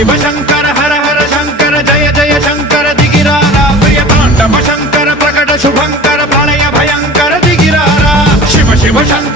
शिव शंकर हर हर शंकर जय जय शंकर दिगिरारा प्रिय तांडव शंकर प्रकट शुभंकर प्रलय भयंकर दिगिरारा शिव शिव शंकर